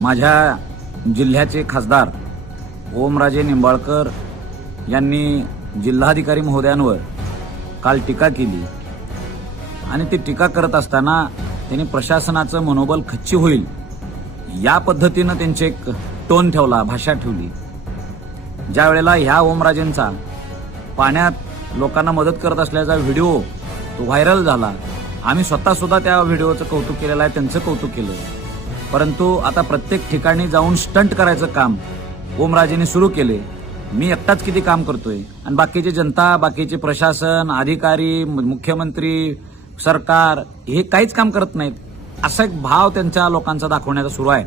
माझ्या जिल्ह्याचे खासदार ओमराजे निंबाळकर यांनी जिल्हाधिकारी महोदयांवर काल टीका केली आणि ती टीका करत असताना त्यांनी प्रशासनाचं मनोबल खच्ची होईल या पद्धतीनं त्यांचे एक टोन ठेवला, भाषा ठेवली। ज्या वेळेला ह्या ओमराजेंचा पाण्यात लोकांना मदत करत असल्याचा व्हिडिओ तो व्हायरल झाला, आम्ही स्वतः सुद्धा त्या व्हिडिओचं कौतुक केलेलं आहे, त्यांचं कौतुक केलं। परंतु आता प्रत्येक ठिकाणी जाऊन स्टंट करायचं काम ओमराजेंनी सुरू केले। मी एकटाच किती काम करतोय आणि बाकीची जनता, बाकीचे प्रशासन, अधिकारी, मुख्यमंत्री, सरकार हे काहीच काम करत नाहीत, असा एक भाव त्यांच्या लोकांचा दाखवण्याचा सुरू आहे।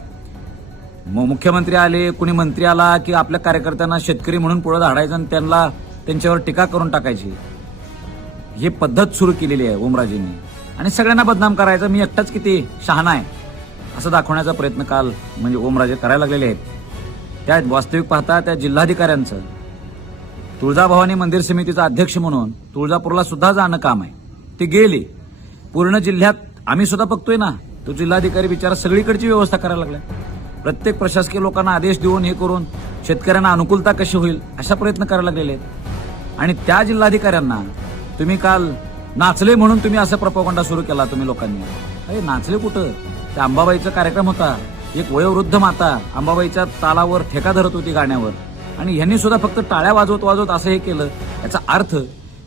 मुख्यमंत्री आले, कुणी मंत्री आला की आपल्या कार्यकर्त्यांना शेतकरी म्हणून पुढे धाडायचं आणि त्यांच्यावर टीका करून टाकायची, ही पद्धत सुरू केलेली आहे ओमराजेंनी आणि सगळ्यांना बदनाम करायचं। मी एकटाच किती शहाणा आहे असं दाखवण्याचा प्रयत्न काल ओमराजे करायला लागलेले आहेत। त्या वास्तविक पाहता त्या जिल्हाधिकाऱ्यांचं तुळजाभवानी मंदिर समितीचा अध्यक्ष म्हणून तुळजापूरला सुद्धा जाणं काम आहे, ते गेले। पूर्ण जिल्ह्यात आम्ही सुद्धा बघतोय ना, तो जिल्हाधिकारी बिचारा सगळीकडची व्यवस्था करायला लागलाय। प्रत्येक प्रशासकीय लोकांना आदेश देऊन हे करून शेतकऱ्यांना अनुकूलता कशी होईल अशा प्रयत्न करायला लागलेले आहेत। आणि त्या जिल्हाधिकाऱ्यांना तुम्ही काल नाचले म्हणून तुम्ही असं प्रोपगंडा सुरू केला तुम्ही लोकांनी। अरे नाचले कुठं? त्या अंबाबाईचा कार्यक्रम होता, एक वयोवृद्ध माता अंबाबाईच्या तालावर ठेका धरत होती गाण्यावर आणि ह्यांनी सुद्धा फक्त टाळ्या वाजवत वाजवत असं हे केलं। याचा अर्थ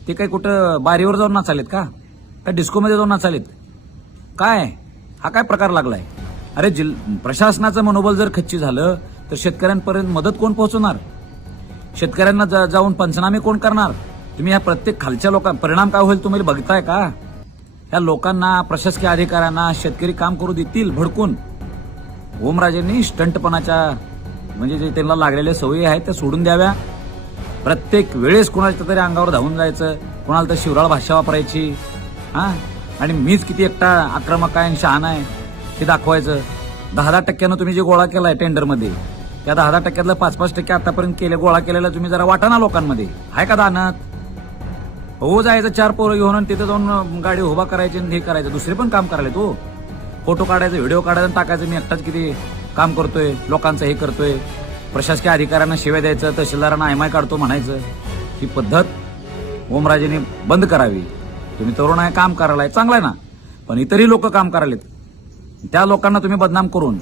ते काही कुठं बारीवर जाऊन नाचालेत का डिस्कोमध्ये जाऊन नाचालेत काय? हा काय प्रकार लागलाय? अरे प्रशासनाचं मनोबल जर खच्ची झालं तर शेतकऱ्यांपर्यंत मदत कोण पोहोचवणार? शेतकऱ्यांना जाऊन पंचनामे कोण करणार? तुम्ही या प्रत्येक खालच्या लोकांना परिणाम काय होईल तुम्ही बघताय का? या लोकांना, प्रशासकीय अधिकाऱ्यांना शेतकरी काम करू देतील भडकून? ओमराजेंनी स्टंटपणाच्या म्हणजे जे त्यांना लागलेल्या सवयी आहेत त्या सोडून द्याव्या। प्रत्येक वेळेस कोणाच्या तरी अंगावर धावून जायचं, कोणाला तर शिवराळ भाषा वापरायची, आणि मीच किती एकटा आक्रमक आहे आणि शहाणा आहे हे दाखवायचं। 10% तुम्ही जे गोळा केलाय टेंडरमध्ये, त्या 10% 5% आतापर्यंत गोळा केलेला तुम्ही जरा वाटा ना लोकांमध्ये, आहे का दानत? हो जायचं 4 पोरं घेऊन आणि तिथे जाऊन गाडी उभा करायची आणि हे करायचं, दुसरे पण काम करायला तो फोटो काढायचं, व्हिडिओ काढायचं आणि टाकायचं, मी एकटाच किती काम करतोय, लोकांचं हे करतोय, प्रशासकीय अधिकाऱ्यांना शिव्या द्यायचं, तहसीलदारांना एमआय काढतो म्हणायचं। ही पद्धत ओमराजेंनी बंद करावी। तुम्ही तरुण आहे, काम करायला चांगलं आहे ना, पण इतरही लोक काम करायलेत, त्या लोकांना तुम्ही बदनाम करून